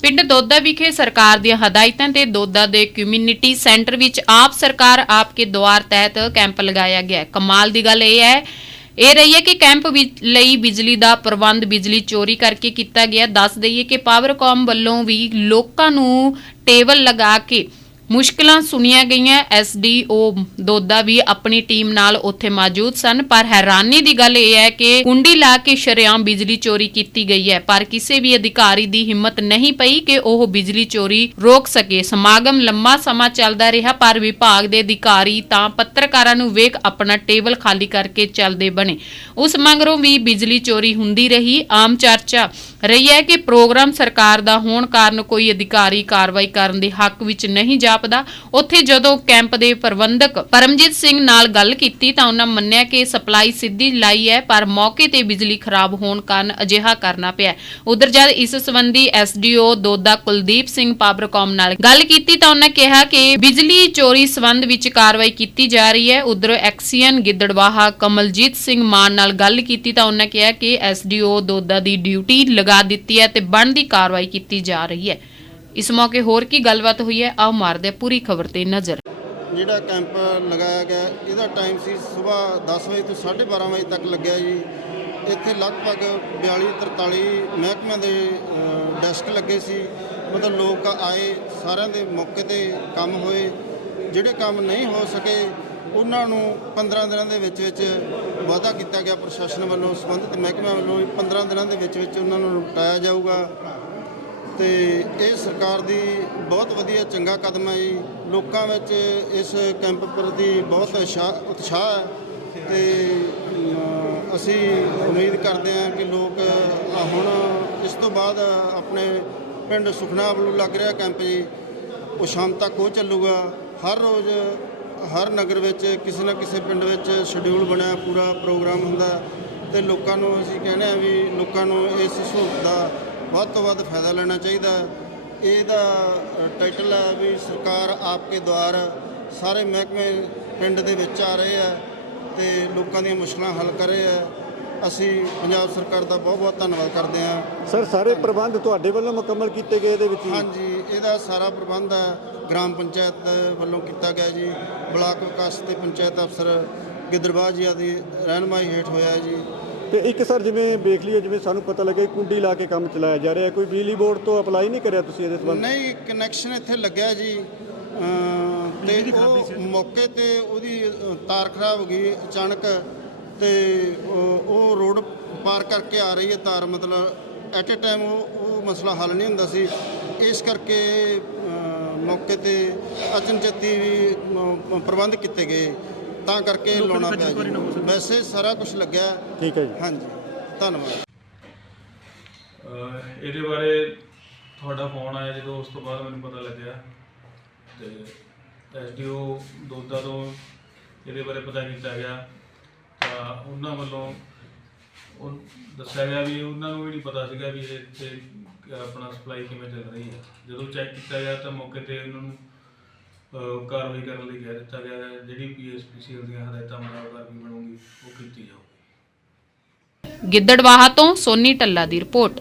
ਪਿੰਡ ਦੋਦਾ ਵਿਖੇ ਸਰਕਾਰ ਦੀਆਂ ਹਦਾਇਤਾਂ ਤੇ ਦੋਦਾ ਦੇ ਕਮਿਊਨਿਟੀ ਸੈਂਟਰ ਵਿੱਚ ਆਪ ਸਰਕਾਰ ਆਪਕੇ ਦੁਆਰ ਤਹਿਤ ਕੈਂਪ ਲਗਾਇਆ ਗਿਆ ਕਮਾਲ ਦੀ ਗੱਲ ਇਹ ਹੈ। ਇਹ ਰਹੀ ਹੈ ਕਿ ਕੈਂਪ ਲਈ ਬਿਜਲੀ ਦਾ ਪ੍ਰਬੰਧ, ਬਿਜਲੀ ਚੋਰੀ ਕਰਕੇ ਕੀਤਾ ਗਿਆ। ਦੱਸ ਦਈਏ ਕਿ ਪਾਵਰਕਾਮ ਵੱਲੋਂ ਵੀ ਲੋਕਾਂ ਨੂੰ ਟੇਬਲ ਲਗਾ ਕੇ ਮੁਸ਼ਕਲਾਂ ਸੁਣੀਆਂ ਗਈਆਂ ਐਸਡੀਓ ਦੋਦਾ ਵੀ ਆਪਣੀ ਟੀਮ ਨਾਲ ਉੱਥੇ ਮੌਜੂਦ ਸਨ, ਪਰ ਹੈਰਾਨੀ ਦੀ ਗੱਲ ਇਹ ਹੈ ਕਿ ਕੁੰਡੀ ਲਾ ਕੇ ਸ਼ਰੇਆਮ ਬਿਜਲੀ ਚੋਰੀ ਕੀਤੀ ਗਈ ਹੈ, ਪਰ ਕਿਸੇ ਵੀ ਅਧਿਕਾਰੀ ਦੀ ਹਿੰਮਤ ਨਹੀਂ ਪਈ ਕਿ ਉਹ ਬਿਜਲੀ ਚੋਰੀ ਰੋਕ ਸਕੇ। ਸਮਾਗਮ ਲੰਮਾ ਸਮਾਂ ਚੱਲਦਾ ਰਿਹਾ, ਪਰ ਵਿਭਾਗ ਦੇ ਅਧਿਕਾਰੀ ਤਾਂ ਪੱਤਰਕਾਰਾਂ ਨੂੰ ਵੇਖ ਆਪਣਾ ਟੇਬਲ ਖਾਲੀ ਕਰਕੇ ਚੱਲਦੇ ਬਣੇ। ਉਸ ਮਗਰੋਂ ਵੀ ਬਿਜਲੀ ਚੋਰੀ ਹੁੰਦੀ ਰਹੀ। ਆਮ ਚਰਚਾ ਰਹੀ ਹੈ ਕਿ ਪ੍ਰੋਗਰਾਮ ਸਰਕਾਰ ਦਾ ਹੋਣ ਕਾਰਨ ਕੋਈ ਅਧਿਕਾਰੀ ਕਾਰਵਾਈ ਕਰਨ ਦੇ ਹੱਕ ਵਿੱਚ ਨਹੀਂ ਜਾਪਦਾ। ਉੱਥੇ ਜਦੋਂ ਕੈਂਪ ਦੇ ਪ੍ਰਬੰਧਕ ਪਰਮਜੀਤ ਸਿੰਘ ਨਾਲ ਗੱਲ ਕੀਤੀ ਤਾਂ ਉਹਨਾਂ ਮੰਨਿਆ ਕਿ ਸਪਲਾਈ ਸਿੱਧੀ ਲਾਈ ਹੈ, ਪਰ ਮੌਕੇ ਤੇ ਬਿਜਲੀ ਖਰਾਬ ਹੋਣ ਕਾਰਨ ਅਜਿਹਾ ਕਰਨਾ ਪਿਆ। ਉਧਰ ਜਦ ਇਸ ਸੰਬੰਧੀ ਐਸਡੀਓ ਦੋਦਾ ਕੁਲਦੀਪ ਸਿੰਘ ਪਾਬਰਕੌਮ ਨਾਲ ਗੱਲ ਕੀਤੀ ਤਾਂ ਉਹਨਾਂ ਕਿਹਾ ਕਿ ਬਿਜਲੀ ਚੋਰੀ ਸੰਬੰਧ ਵਿੱਚ ਕਾਰਵਾਈ ਕੀਤੀ ਜਾ ਰਹੀ ਹੈ। ਉਧਰ ਐਕਸੀਅਨ ਗਿੱਦੜਵਾਹਾ ਕਮਲਜੀਤ ਸਿੰਘ ਮਾਨ ਨਾਲ ਗੱਲ ਕੀਤੀ ਤਾਂ ਉਹਨਾਂ ਕਿਹਾ ਕਿ ਐਸਡੀਓ ਦੋਦਾ ਦੀ ਡਿਊਟੀ ਲਗਾ ਦਿੱਤੀ ਹੈ ਤੇ ਬਣਦੀ ਕਾਰਵਾਈ ਕੀਤੀ ਜਾ ਰਹੀ ਹੈ। ਇਸ ਮੌਕੇ ਹੋਰ ਕੀ ਗੱਲਬਾਤ ਹੋਈ ਹੈ, ਆਓ ਮਾਰਦੇ ਹਾਂ ਪੂਰੀ ਖਬਰ ਤੇ ਨਜ਼ਰ। ਜਿਹੜਾ ਕੈਂਪ ਲਗਾਇਆ ਗਿਆ, ਇਹਦਾ ਟਾਈਮ ਸੀ ਸਵੇਰ 10 ਵਜੇ ਤੋਂ 12:30 ਵਜੇ ਤੱਕ ਲੱਗਿਆ ਜੀ। ਇੱਥੇ ਲਗਭਗ 42 43 ਮਹਿਕਮਿਆਂ ਦੇ ਡੈਸਕ ਲੱਗੇ ਸੀ। ਮਤਲਬ ਲੋਕ ਆਏ, ਸਾਰਿਆਂ ਦੇ ਮੌਕੇ ਤੇ ਕੰਮ ਹੋਏ। ਜਿਹੜੇ ਕੰਮ ਨਹੀਂ ਹੋ ਸਕੇ ਉਹਨਾਂ ਨੂੰ 15 ਦਿਨਾਂ ਦੇ ਵਿੱਚ ਵਿੱਚ ਵਾਅਦਾ ਕੀਤਾ ਗਿਆ ਪ੍ਰਸ਼ਾਸਨ ਵੱਲੋਂ ਸੰਬੰਧਿਤ ਮਹਿਕਮਿਆਂ ਵੱਲੋਂ ਵੀ 15 ਦਿਨਾਂ ਦੇ ਵਿੱਚ ਵਿੱਚ ਉਹਨਾਂ ਨੂੰ ਨਿਪਟਾਇਆ ਜਾਊਗਾ। ਤੇ ਇਹ ਸਰਕਾਰ ਦੀ ਬਹੁਤ ਵਧੀਆ ਚੰਗਾ ਕਦਮ ਹੈ ਜੀ। ਲੋਕਾਂ ਵਿੱਚ ਇਸ ਕੈਂਪ ਪ੍ਰਤੀ ਬਹੁਤ ਉਤਸ਼ਾਹ ਉਤਸ਼ਾਹ ਹੈ। ਤੇ ਅਸੀਂ ਉਮੀਦ ਕਰਦੇ ਹਾਂ ਕਿ ਲੋਕ ਹੁਣ ਇਸ ਤੋਂ ਬਾਅਦ ਆਪਣੇ ਪਿੰਡ ਸੁਖਨਾ ਵੱਲੋਂ ਲੱਗ ਰਿਹਾ ਕੈਂਪ ਜੀ, ਉਹ ਸ਼ਾਮ ਤੱਕ ਉਹ ਚੱਲੂਗਾ। ਹਰ ਰੋਜ਼ ਹਰ ਨਗਰ ਵਿੱਚ, ਕਿਸੇ ਨਾ ਕਿਸੇ ਪਿੰਡ ਵਿੱਚ ਸ਼ਡਿਊਲ ਬਣਿਆ ਪੂਰਾ ਪ੍ਰੋਗਰਾਮ ਹੁੰਦਾ ਤੇ ਲੋਕਾਂ ਨੂੰ ਅਸੀਂ ਕਹਿੰਦੇ ਆ ਵੀ ਲੋਕਾਂ ਨੂੰ ਇਸ ਸਹੂਲਤ ਦਾ ਵੱਧ ਤੋਂ ਵੱਧ ਫਾਇਦਾ ਲੈਣਾ ਚਾਹੀਦਾ। ਇਹਦਾ ਟਾਈਟਲ ਹੈ ਵੀ ਸਰਕਾਰ ਆਪਕੇ ਦੁਆਰ ਸਾਰੇ ਮਹਿਕਮੇ ਪਿੰਡ ਦੇ ਵਿੱਚ ਆ ਰਹੇ ਆ ਤੇ ਲੋਕਾਂ ਦੀਆਂ ਮੁਸ਼ਕਲਾਂ ਹੱਲ ਕਰ ਰਹੇ ਆ। ਅਸੀਂ ਪੰਜਾਬ ਸਰਕਾਰ ਦਾ ਬਹੁਤ ਬਹੁਤ ਧੰਨਵਾਦ ਕਰਦੇ ਹਾਂ। ਸਰ ਸਾਰੇ ਪ੍ਰਬੰਧ ਤੁਹਾਡੇ ਵੱਲੋਂ ਮੁਕੰਮਲ ਕੀਤੇ ਗਏ ਇਹਦੇ ਵਿੱਚ ਹੀ? ਹਾਂਜੀ ਇਹਦਾ ਸਾਰਾ ਪ੍ਰਬੰਧ ਹੈ ਗ੍ਰਾਮ ਪੰਚਾਇਤ ਵੱਲੋਂ ਕੀਤਾ ਗਿਆ ਜੀ। ਬਲਾਕ ਵਿਕਾਸ ਤੇ ਪੰਚਾਇਤ ਅਫਸਰ ਗਿੱਦੜਬਾਹ ਜੀ ਦੀ ਰਹਿਨਮਾਈ ਹੇਠ ਹੋਇਆ ਜੀ। ਤੇ ਇੱਕ ਸਰ ਜਿਵੇਂ ਵੇਖ ਲਈਏ ਜਿਵੇਂ ਸਾਨੂੰ ਪਤਾ ਲੱਗਾ ਕਿ ਕੁੰਡੀ ਲਾ ਕੇ ਕੰਮ ਚਲਾਇਆ ਜਾ ਰਿਹਾ। ਕੋਈ ਬਿਜਲੀ ਬੋਰਡ ਤੋਂ ਅਪਲਾਈ ਨਹੀਂ ਕਰਿਆ ਤੁਸੀਂ ਇਹਦੇ ਸੰਬੰਧ? ਨਹੀਂ ਕਨੈਕਸ਼ਨ ਇੱਥੇ ਲੱਗਿਆ ਜੀ। ਅਮ ਤੇ ਉਹ ਮੌਕੇ ਤੇ ਉਹਦੀ ਅ, ਤਾਰ ਖਰਾਬ ਹੋ ਗਈ। ਅਚਾਨਕ ਤੇ ਉਹ ਉਹ ਰੋਡ ਪਾਰ ਕਰਕੇ ਆ ਰਹੀ ਹੈ ਤਾਰ ਮਤਲਬ ਐਟ ਅ ਟਾਈਮ ਉਹ ਉਹ ਮਸਲਾ ਹੱਲ ਨਹੀਂ ਹੁੰਦਾ ਸੀ। ਇਸ ਕਰਕੇ ਮੌਕੇ ਤੇ ਅਚਨਚੇਤੀ ਪ੍ਰਬੰਧ ਕੀਤੇ ਗਏ। ਤਾਂ ਕਰਕੇ ਲਾਉਣਾ ਪਿਆ ਜੀ। ਵੈਸੇ ਸਾਰਾ ਕੁਝ ਲੱਗਿਆ। ਠੀਕ ਹੈ ਜੀ। ਹਾਂਜੀ। ਧੰਨਵਾਦ। ਇਹਦੇ ਬਾਰੇ ਤੁਹਾਡਾ ਫੋਨ ਆਇਆ ਜਦੋਂ ਉਸ ਤੋਂ ਬਾਅਦ ਮੈਨੂੰ ਪਤਾ ਲੱਗਿਆ। ਤੇ ਐਸਡੀਓ ਦੋਦਾ ਤੋਂ ਇਹਦੇ ਬਾਰੇ ਪਤਾ ਕੀਤਾ ਗਿਆ। ਉਹਨਾਂ ਵੱਲੋਂ ਉਹ ਦੱਸਿਆ ਗਿਆ ਵੀ ਉਹਨਾਂ ਨੂੰ ਵੀ ਨਹੀਂ ਪਤਾ ਸੀਗਾ ਵੀ ਇਹ ਤੇ ਆਪਣਾ ਸਪਲਾਈ ਕਿਵੇਂ ਚੱਲ ਰਹੀ ਹੈ ਜਦੋਂ ਚੈੱਕ ਕੀਤਾ ਗਿਆ ਤਾਂ ਮੌਕੇ ਤੇ ਉਹਨਾਂ ਨੂੰ, ਅਹ, ਕਾਰਵਾਈ ਕਰਨ ਲਈ ਕਹਿ ਦਿੱਤਾ ਗਿਆ ਹੈ। ਜਿਹੜੀ ਪੀਐਸਪੀਸੀਐਲ ਦੀਆਂ ਹਦਾਇਤਾਂ ਮੁਤਾਬਕ ਕਾਰਵਾਈ ਬਣੂਗੀ, ਉਹ ਕੀਤੀ ਜਾਊਗੀ ਗਿੱਦੜਵਾਹਾ ਤੋਂ ਸੋਨੀ ਟੱਲਾ ਦੀ ਰਿਪੋਰਟ